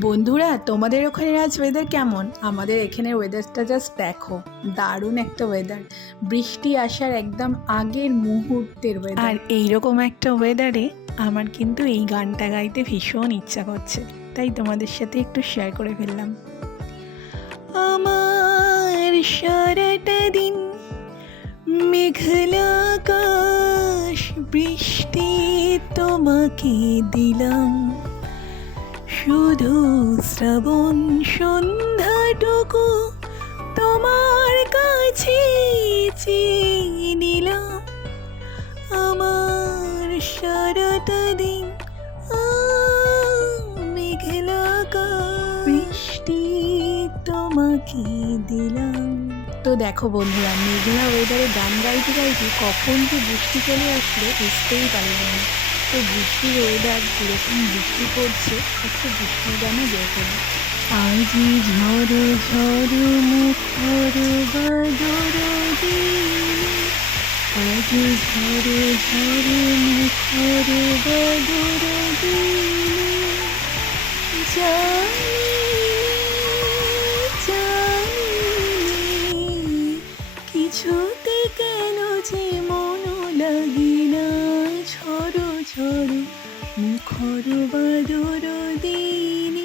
বন্ধুরা তোমাদের ওখানে আজ ওয়েদার কেমন? আমাদের এখানে ওয়েদারটা জাস্ট দেখো দারুণ একটা ওয়েদার বৃষ্টি আসার একদম আগের মুহূর্তের ওয়েদার আর এইরকম একটা ওয়েদারে আমার কিন্তু এই গানটা গাইতে ভীষণ ইচ্ছা করছে তাই তোমাদের সাথে একটু শেয়ার করে ফেললাম। আমার সারাটা দিন মেঘলা আকাশ বৃষ্টি তোমাকে দিলাম। শুধু শ্রাবণ সন্ধ্যাটুকু তোমার কাছে নিলাম আমার সারাটা দিন মেঘলা বৃষ্টি তোমাকে দিলাম। তো দেখো বন্ধুরা, মেঘলা ওয়েদারে গান গাইতে গাইতে কখন যে বৃষ্টি চলে আসলো বুঝতেই পারলাম না। তো বৃষ্টির ওয়েদার যেরকম বৃষ্টি পড়ছে একটু বৃষ্টির গানও বের করি আজি ঝড় ঝড় মুখর বাদর আজি ঝড় ঝড় মুখর বাদর জানি জানি, কিছুতে কেন যে মুখর বাদর দিন